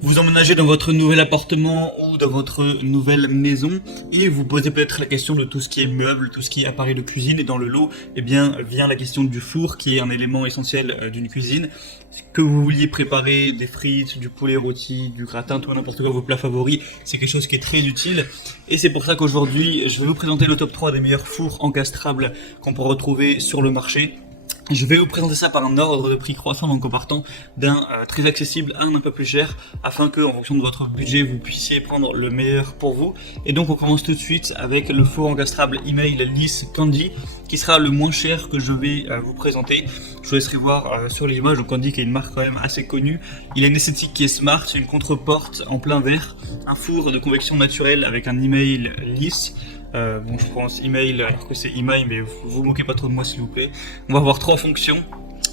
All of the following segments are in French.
Vous emménagez dans votre nouvel appartement ou dans votre nouvelle maison et vous posez peut-être la question de tout ce qui est meubles, tout ce qui est appareil de cuisine et dans le lot, eh bien, vient la question du four qui est un élément essentiel d'une cuisine. Que vous vouliez préparer des frites, du poulet rôti, du gratin, tout n'importe quoi, vos plats favoris, c'est quelque chose qui est très utile. Et c'est pour ça qu'aujourd'hui, je vais vous présenter le top 3 des meilleurs fours encastrables qu'on peut retrouver sur le marché. Je vais vous présenter ça par un ordre de prix croissant, donc en partant d'un très accessible à un peu plus cher, afin que, en fonction de votre budget, vous puissiez prendre le meilleur pour vous. Et donc on commence tout de suite avec le four encastrable Email Lisse Candy, qui sera le moins cher que je vais vous présenter. Je vous laisserai voir sur les images. Donc Candy, qui est une marque quand même assez connue. Il a une esthétique qui est smart, une contre-porte en plein verre, un four de convection naturelle avec un email lisse. Bon, je pense email alors que c'est email, mais vous moquez pas trop de moi s'il vous plaît. On va avoir trois fonctions.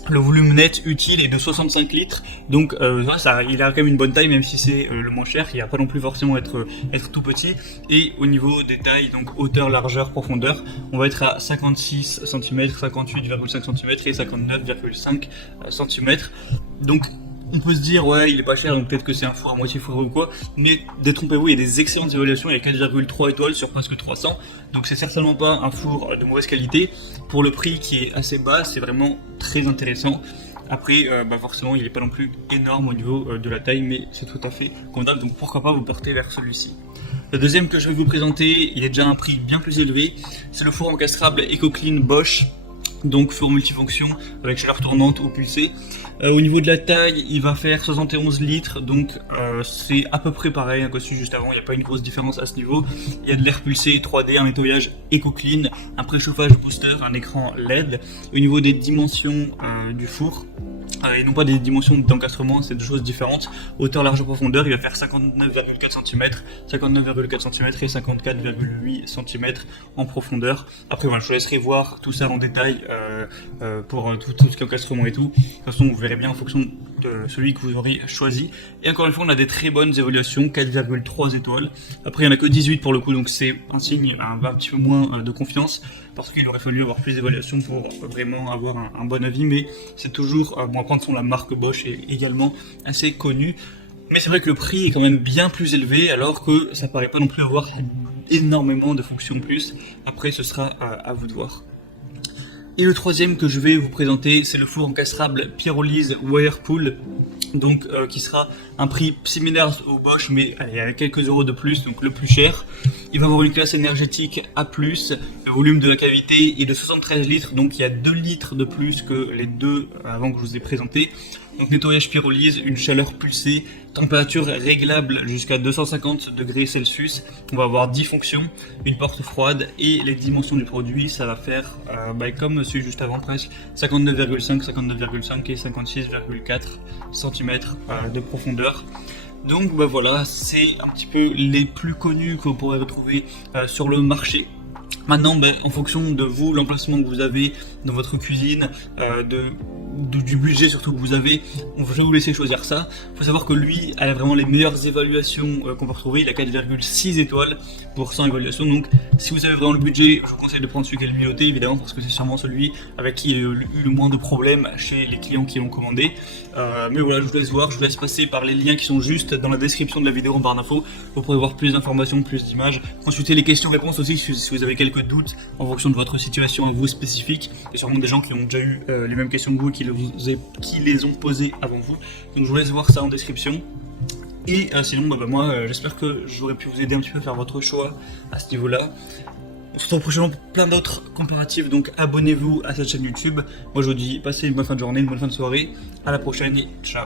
Le volume net utile est de 65 litres, donc ça, il a quand même une bonne taille, même si c'est le moins cher. Il va pas non plus forcément être tout petit. Et au niveau des tailles, donc hauteur, largeur, profondeur, on va être à 56 cm, 58,5 cm et 59,5 cm. Donc on peut se dire, ouais, il est pas cher, donc peut-être que c'est un four à moitié fourré ou quoi, mais détrompez-vous, il y a des excellentes évaluations, il y a 4,3 étoiles sur presque 300, donc c'est certainement pas un four de mauvaise qualité. Pour le prix qui est assez bas, c'est vraiment très intéressant. Après, forcément, il n'est pas non plus énorme au niveau de la taille, mais c'est tout à fait convenable, donc pourquoi pas vous porter vers celui-ci. Le deuxième que je vais vous présenter, il est déjà un prix bien plus élevé, c'est le four encastrable EcoClean Bosch. Donc four multifonction avec chaleur tournante ou pulsée. Au niveau de la taille, il va faire 71 litres, donc c'est à peu près pareil que celui juste avant, il n'y a pas une grosse différence à ce niveau. Il y a de l'air pulsé 3D, un nettoyage EcoClean, un préchauffage booster, un écran LED. Au niveau des dimensions du four, et non pas des dimensions d'encastrement, c'est deux choses différentes. Hauteur, largeur, profondeur, il va faire 59,4 cm, 59,4 cm et 54,8 cm en profondeur. Après voilà, je vous laisserai voir tout ça en détail pour tout ce qui est encastrement et tout. De toute façon, vous verrez bien en fonction de celui que vous aurez choisi. Et encore une fois, on a des très bonnes évaluations, 4,3 étoiles. Après, il n'y en a que 18 pour le coup, donc c'est un signe un petit peu moins de confiance, parce qu'il aurait fallu avoir plus d'évaluations pour vraiment avoir un bon avis, mais c'est toujours, bon, à prendre son la marque Bosch est également assez connue. Mais c'est vrai que le prix est quand même bien plus élevé, alors que ça paraît pas non plus avoir énormément de fonctions de plus. Après, ce sera à vous de voir. Et le troisième que je vais vous présenter, c'est le four encastrable Pyrolyse Whirlpool, donc qui sera un prix similaire au Bosch, mais allez, avec quelques euros de plus, donc le plus cher. Il va avoir une classe énergétique A+, le volume de la cavité est de 73 litres, donc il y a 2 litres de plus que les deux avant que je vous ai présenté. Donc nettoyage pyrolyse, une chaleur pulsée, température réglable jusqu'à 250 degrés Celsius. On va avoir 10 fonctions, une porte froide et les dimensions du produit, ça va faire comme celui juste avant presque, 59,5, 59,5 et 56,4 cm de profondeur. Donc voilà, c'est un petit peu les plus connus que vous pourrez retrouver sur le marché. Maintenant, en fonction de vous, l'emplacement que vous avez dans votre cuisine, du budget surtout que vous avez, je vais vous laisser choisir ça. Il faut savoir que lui a vraiment les meilleures évaluations qu'on peut retrouver. Il a 4,6 étoiles pour 100 évaluations. Donc si vous avez vraiment le budget, je vous conseille de prendre celui qui est le mieux noté, évidemment, parce que c'est sûrement celui avec qui il y a eu le moins de problèmes chez les clients qui l'ont commandé. Mais voilà, je vous laisse voir, je vous laisse passer par les liens qui sont juste dans la description de la vidéo en barre d'infos. Vous pourrez voir plus d'informations, plus d'images. Consultez les questions-réponses aussi si vous avez quelques doutes en fonction de votre situation à vous spécifique. Il y a sûrement des gens qui ont déjà eu les mêmes questions que vous, qui les ont posées avant vous. Donc je vous laisse voir ça en description. Et sinon, moi, j'espère que j'aurais pu vous aider un petit peu à faire votre choix à ce niveau-là. On se retrouve prochainement pour plein d'autres comparatifs, donc abonnez-vous à cette chaîne YouTube. Moi je vous dis, passez une bonne fin de journée, une bonne fin de soirée. À la prochaine et ciao.